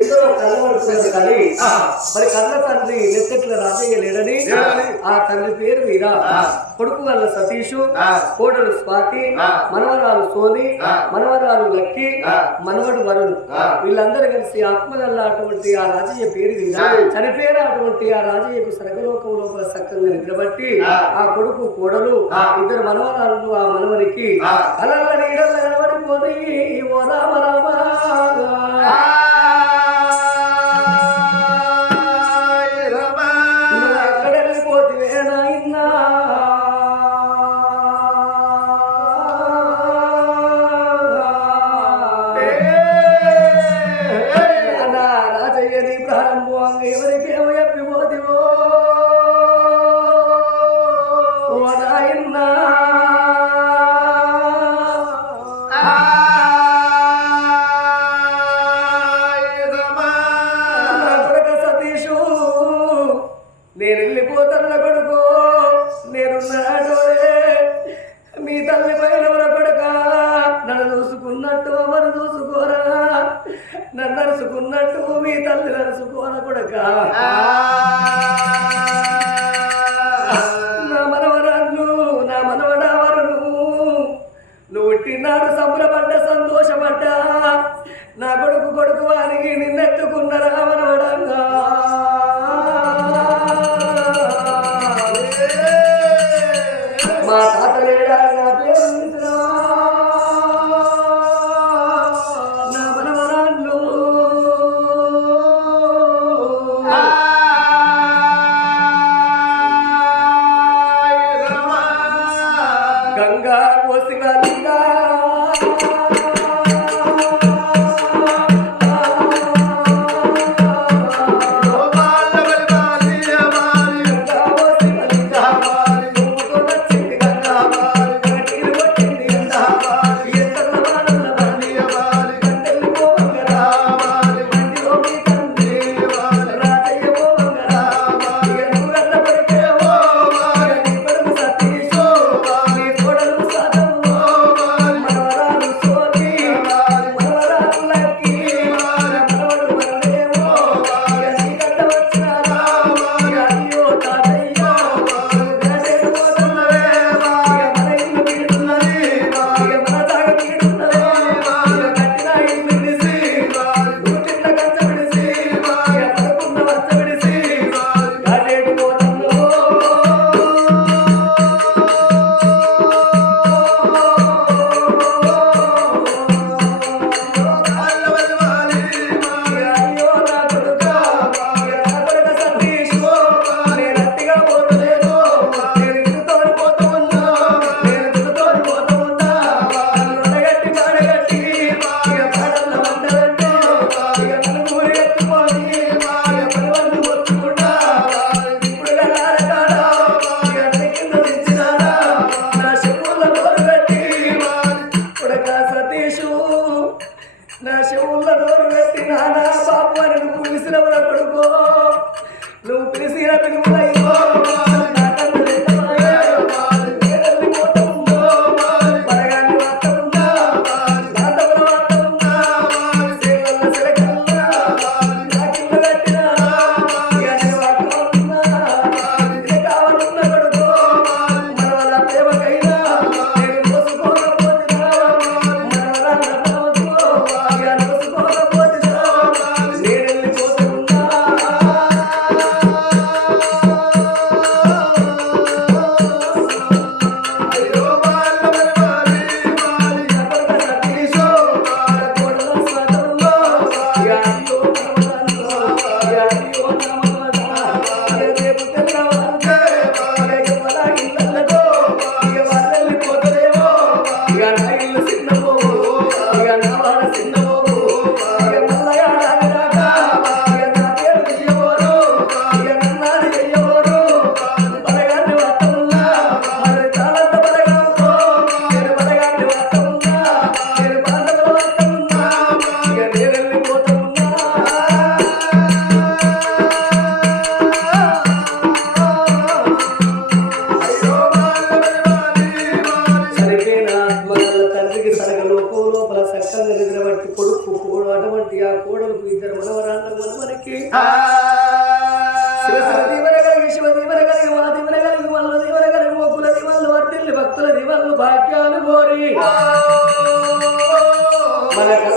కళ్ళవలసింది కానీ మరి కళ్ళ తండ్రి నెత్తట్ల రాజయ్య లేడని ఆ తండ్రి పేరు వీరా కొడుకు వల్ల సతీషు కోడలు స్వాతి మనవరాలు సోని మనవరాలు లక్కి మనవడు వరుడు. వీళ్ళందరూ కలిసి ఆత్మగల్ల అటువంటి ఆ రాజయ్య పేరు వీరా చనిపోయిన అటువంటి ఆ రాజయ్యకు సరగలోకం లోపల సక్కంగా నిద్రబట్టి ఆ. కొడుకు కోడలు ఇద్దరు మనవరాలు ఆ మనవనికి అలల్ల నీడల్ల నిలబడిపోయి ఓ రామ రామ. வாங்க இவரு మీ తల్లి అరుచుకోర కొడుక నా మనవరాళ్ళు నా మనవడావరును నువ్వు పుట్టినాడు సంబరపడ్డ సంతోషపడ్డా నా కొడుకు కొడుకు వారికి నిన్నెత్తుకున్నరా మనవడంగా మా తాత లేడా? నా పేరు శివ దీవనగలిగి మా దీవనగలిగి వాళ్ళ దీవనగలిగి మొక్కుల దీవనలు వర్తిల్లి భక్తుల దీవనలు భాగ్యాలు కోరి. మనకు